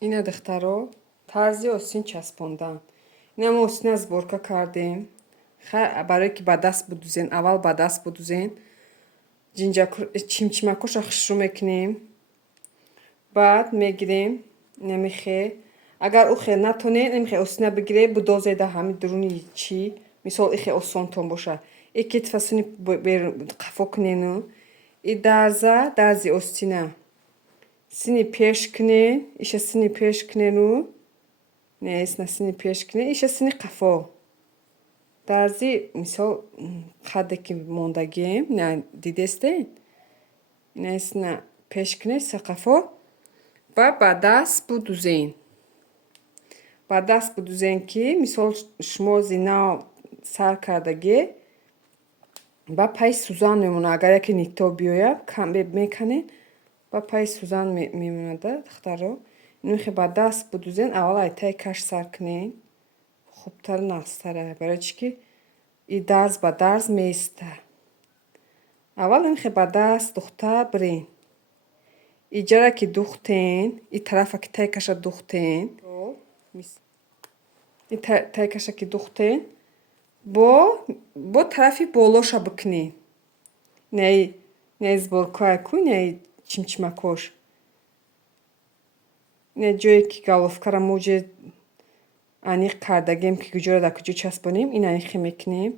اینا دخترا тарзи осин часпондан. Ина мо осина сборка кардем. Барое ки ба даст будузен, аввал ба даст будузен. Чимчимакоша хушрӯ мекунем. Баъд мегирем намехе. Агар ухе натонед, намехе осина бигире будозеда ҳами дуруни чӣ. Мисол ихе осонтон боша. Ики тфасуни қафо кунену. И дарзи остина. Сини пеш кунен, иша сини пеш кунену. Не есна сини пеш кунен, иша сини қафо. Дарзи мисол қаде ки мондагем, не дидестен. Не есна пеш кунен, иса қафо. Ба даст будузен. Ба даст будузен ки мисол шумо зина сар кардаге. Ба пай сӯзан мемона. Агар яке нито биёяд, камбеб меканен. Ба пай сӯзан мемонада духтаро. Инухе ба даст будузен, аввал айтаи каш сар кунен. Хубтар нақстара. Барои чӣ ки и дарз ба дарз меиста. Аввал инухе ба даст духта бирен. Иҷара ки духтен, и тарафа ки таи каша духтен. И таи каша ки духтен. Бо тарафи болоша бикунен. Не сборкая ку, не чимчимакош. Не ҷое ки головкара муҷе аниқ кардагем ки куҷора да куҷо часпонем, ин аниқе мекунем.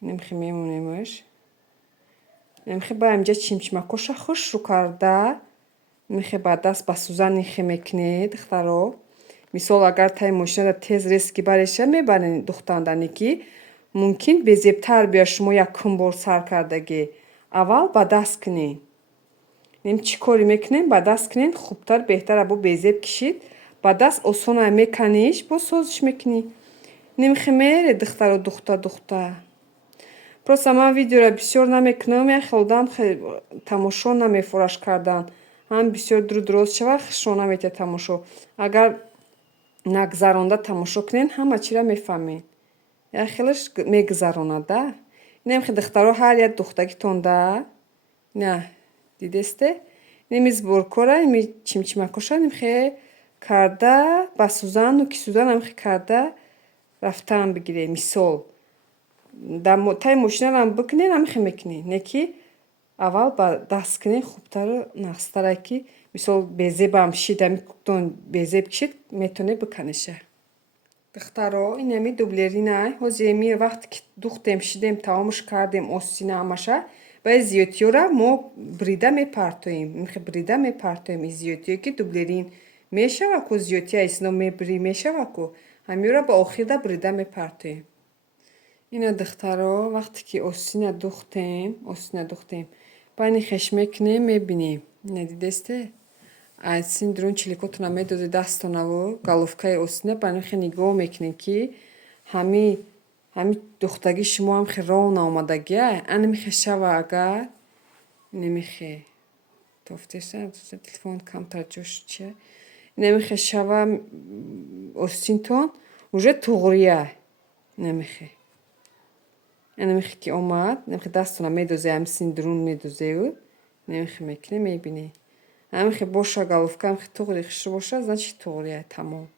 Немхе мемонемаш. Немхе ба амҷа чимчимакоша хушрӯ карда. Немхе ба даст ба сӯзан нихе мекунед духтаро. Мисол агар таи мошинада тез резки бареша мебарен духтандане ки мумкин безебтар биёд шумо якум бор сар кардаге. Аввал ба даст кунен. Нем чӣ коре мекунем? Ба даст кунен хубтар беҳтара бо безеб кишид. Ба даст осона меканиш, бо созиш мекунӣ. Немхе мере духтаро духта. Просто ман видеора бисёр намекунам, яхе одам тамошо намефураш кардан. Ҳам бисёр дуроз шавад, шумо наметавонед тамошо. Агар нагзаронда тамошо кунен, ҳама чира мефаҳмед. Яхелаш мегзаронад да. Немхе духтаро ҳар як духтагитонда. На, дидесте? Неми сборкора, неми чимчимакоша немхе карда, ба сӯзан, нуки сӯзан намхе карда рафтан бигире. Мисол таи мошинарам бикунен, намхе мекунен. Не ки аввал ба даст кунен хубтару нақстара ки мисол безебам шид, ами куктон безеб кишид, метавонед биканиша. Духтаро, инами дублеринай. Ҳозир еми вақте ки духтем, шидем, тамомш кардем остина ҳамаша. Баъди зиёдтиёра мо брида мепартоем. Мехе брида мепартоем. И зиёдтиё ки дублерин мешава ку зиёдтия исно мебри мешава ку. Ҳамиёра ба охирда брида мепартоем. Ина духтаро, вақте ки остина духтем, байни хеш мекунем, мебинем. Ина дидесте? Айсин дурун чиликотона медозе дастонаву, головкаи остина байнухе нигоҳ мекунем ки ҳами духтаги шумо ҳам хе ровна омадагия. Анемихе шава агар немихе тофтеша телефон камтар ҷош чия. Немихе шава остинтон уже туғрия. Немихе. Немихе ки омад, немихе дастона медозе ҳамсин дурун медозеу. Немихе мекуне мебине. Ҳамихе боша головка ҳамихе туғри хушрӯ боша, значит туғрия тамом.